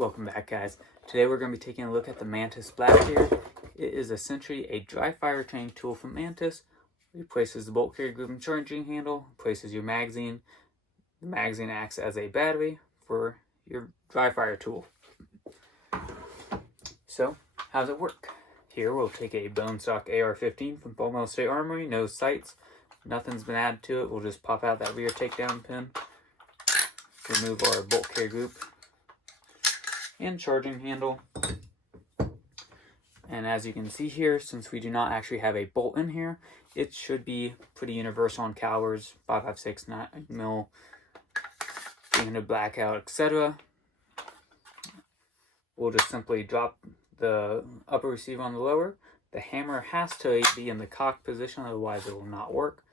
Welcome back, guys. Today we're going to be taking a look at the Mantis Blackbeard. It is essentially a dry fire training tool from Mantis. It replaces the bolt carrier group and charging handle, places your magazine. The magazine acts as a battery for your dry fire tool. So, how does it work? Here we'll take a bone stock AR-15 from Baltimore State Armory, no sights, nothing's been added to it. We'll just pop out that rear takedown pin, remove our bolt carrier group and charging handle. And as you can see here, since we do not actually have a bolt in here, it should be pretty universal in calibers, 5.56, 9mm, 300 blackout, etc. We'll just simply drop the upper receiver on the lower. The hammer has to be in the cock position, otherwise it will not work.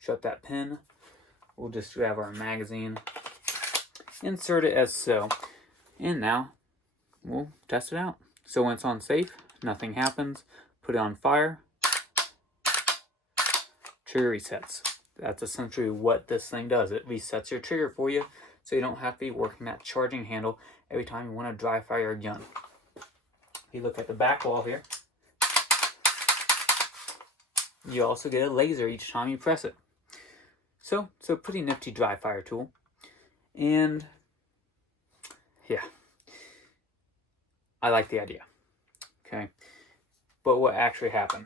Shut that pin. We'll just grab our magazine, insert it as so. And now, we'll test it out. So when it's on safe, nothing happens. Put it on fire. Trigger resets. That's essentially what this thing does. It resets your trigger for you, so you don't have to be working that charging handle every time you want to dry fire your gun. If you look at the back wall here, you also get a laser each time you press it. So it's a pretty nifty dry fire tool. And yeah, I like the idea. Okay, but what actually happened?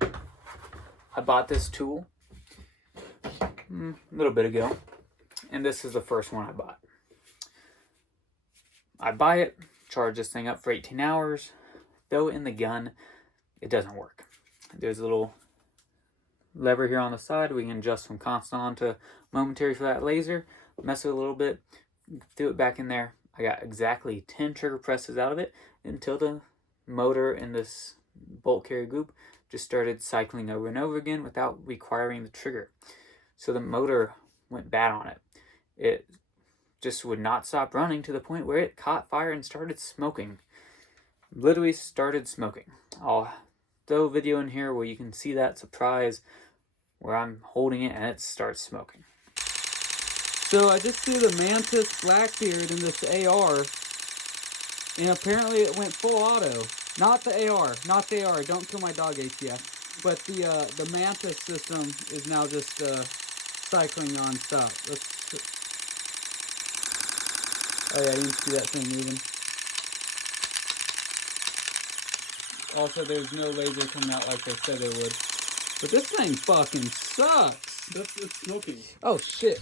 I bought this tool a little bit ago, and this is the first one I bought. I buy it, charge this thing up for 18 hours, throw it in the gun, it doesn't work. There's a little lever here on the side. We can adjust from constant on to momentary for that laser, mess it a little bit, threw it back in there. I got exactly 10 trigger presses out of it until the motor in this bolt carrier group just started cycling over and over again without requiring the trigger. So the motor went bad on it. It just would not stop running to the point where it caught fire and started smoking. Literally started smoking. I'll throw a video in here where you can see that surprise where I'm holding it and it starts smoking. So I just threw the Mantis Blackbeard in this AR, and apparently it went full auto. Not the AR, don't kill my dog, ATF. But the Mantis system is now just cycling non-stop. Oh yeah, you can see that thing moving. Also, there's no laser coming out like they said there would. But this thing fucking sucks. It's smoking. Oh shit.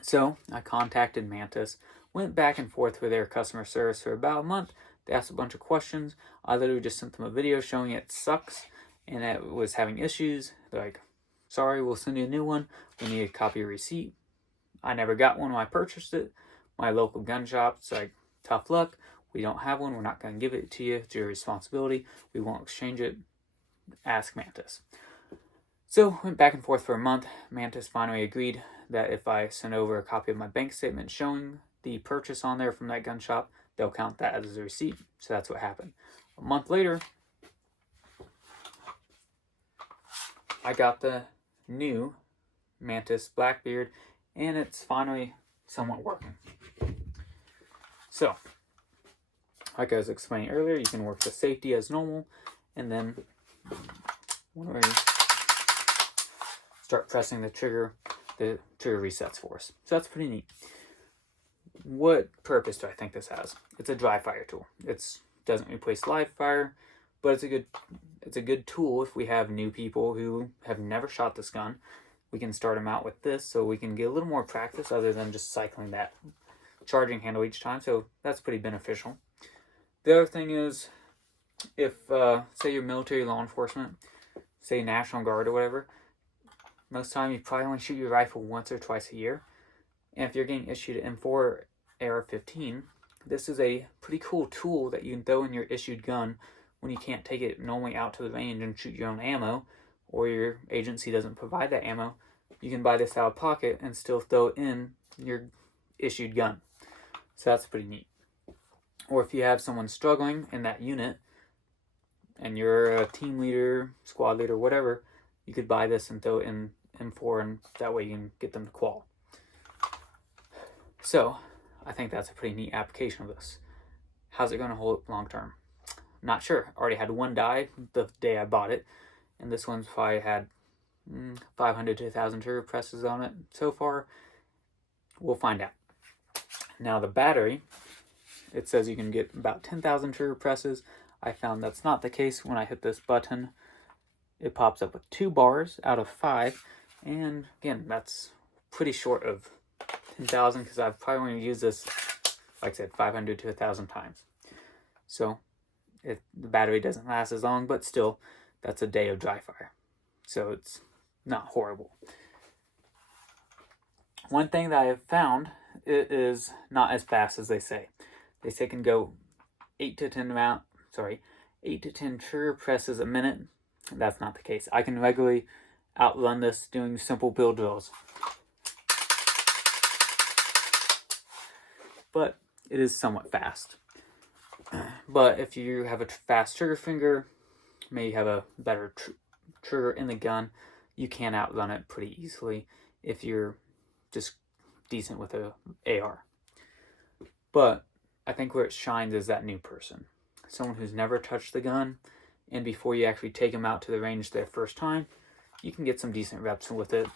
So, I contacted Mantis, went back and forth with their customer service for about a month. They asked a bunch of questions. I literally just sent them a video showing it sucks and that it was having issues. They're like, sorry, we'll send you a new one. We need a copy of receipt. I never got one when I purchased it. My local gun shop's like, tough luck. We don't have one. We're not going to give it to you. It's your responsibility. We won't exchange it. Ask Mantis. So, went back and forth for a month. Mantis finally agreed that if I send over a copy of my bank statement showing the purchase on there from that gun shop, they'll count that as a receipt. So that's what happened. A month later, I got the new Mantis Blackbeard, and it's finally somewhat working. So, like I was explaining earlier, you can work the safety as normal, and then when we start pressing the trigger resets for us. So that's pretty neat. What purpose do I think this has? It's a dry fire tool. It doesn't replace live fire, but it's a good tool if we have new people who have never shot this gun. We can start them out with this so we can get a little more practice other than just cycling that charging handle each time. So that's pretty beneficial. The other thing is, if say you're military law enforcement, say National Guard or whatever, most time you probably only shoot your rifle once or twice a year. And if you're getting issued an M4 AR-15, this is a pretty cool tool that you can throw in your issued gun when you can't take it normally out to the range and shoot your own ammo, or your agency doesn't provide that ammo. You can buy this out of pocket and still throw it in your issued gun. So that's pretty neat. Or if you have someone struggling in that unit and you're a team leader, squad leader, whatever, you could buy this and throw it in M4, and that way you can get them to qual. So I think that's a pretty neat application of this. How's it going to hold long term? Not sure. Already had one die the day I bought it, and this one's probably had 500 to 1,000 trigger presses on it so far. We'll find out. Now the battery, it says you can get about 10,000 trigger presses. I found that's not the case. When I hit this button, it pops up with 2 bars out of 5, and again, that's pretty short of 10,000 because I've probably only used this, like I said, 500 to 1,000 times. So the battery doesn't last as long, but still, that's a day of dry fire. So it's not horrible. One thing that I have found, it is not as fast as they say. They say it can go 8 to 10 trigger presses a minute. That's not the case. I can regularly outrun this doing simple build drills. But it is somewhat fast. But if you have a fast trigger finger, maybe have a better trigger in the gun, you can outrun it pretty easily if you're just decent with a AR. But I think where it shines is that new person. Someone who's never touched the gun, and before you actually take them out to the range their first time, you can get some decent reps with it,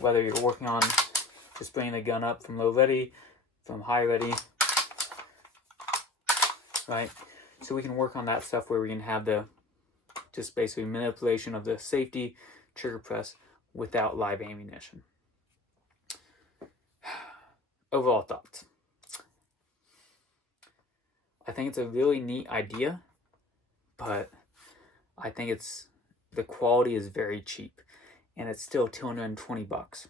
whether you're working on just bringing the gun up from low ready, from high ready, right? So we can work on that stuff where we can have the just basically manipulation of the safety trigger press without live ammunition. Overall thoughts. I think it's a really neat idea, but I think the quality is very cheap, and it's still $220.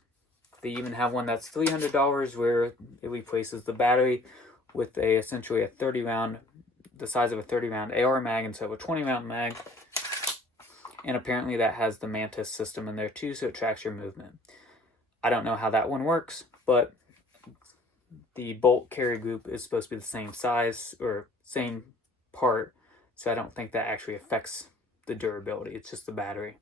They even have one that's $300 where it replaces the battery with essentially a 30 round, the size of a 30 round AR mag instead of a 20 round mag. And apparently that has the Mantis system in there too, so it tracks your movement. I don't know how that one works, but the bolt carry group is supposed to be the same size or same part, so I don't think that actually affects the durability. It's just the battery.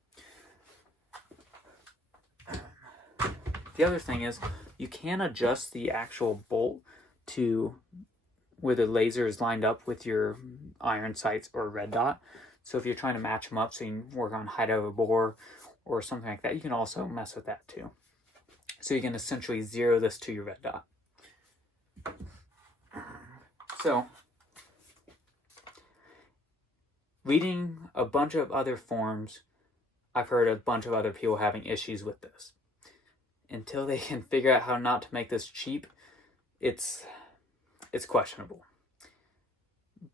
The other thing is you can adjust the actual bolt to where the laser is lined up with your iron sights or red dot. So if you're trying to match them up so you can work on height over bore or something like that, you can also mess with that too. So you can essentially zero this to your red dot. So, reading a bunch of other forums, I've heard a bunch of other people having issues with this. Until they can figure out how not to make this cheap, it's questionable.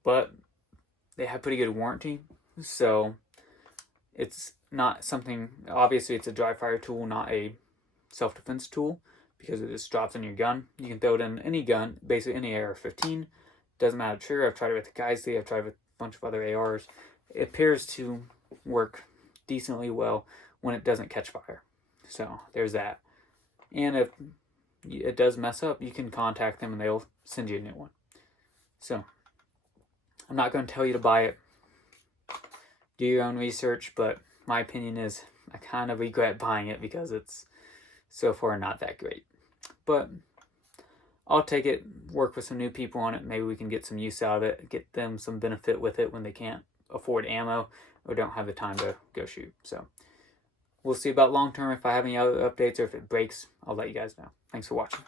But they have pretty good warranty, so it's not something, obviously it's a dry fire tool, not a self-defense tool, because it just drops in your gun. You can throw it in any gun, basically any AR-15. Doesn't matter trigger. I've tried it with the Geisley. I've tried it with a bunch of other ARs. It appears to work decently well when it doesn't catch fire. So there's that. And if it does mess up, you can contact them and they'll send you a new one. So I'm not going to tell you to buy it. Do your own research, but my opinion is I kind of regret buying it because it's so far not that great. But I'll take it, work with some new people on it. Maybe we can get some use out of it, get them some benefit with it when they can't afford ammo or don't have the time to go shoot. So we'll see about long term. If I have any other updates or if it breaks, I'll let you guys know. Thanks for watching.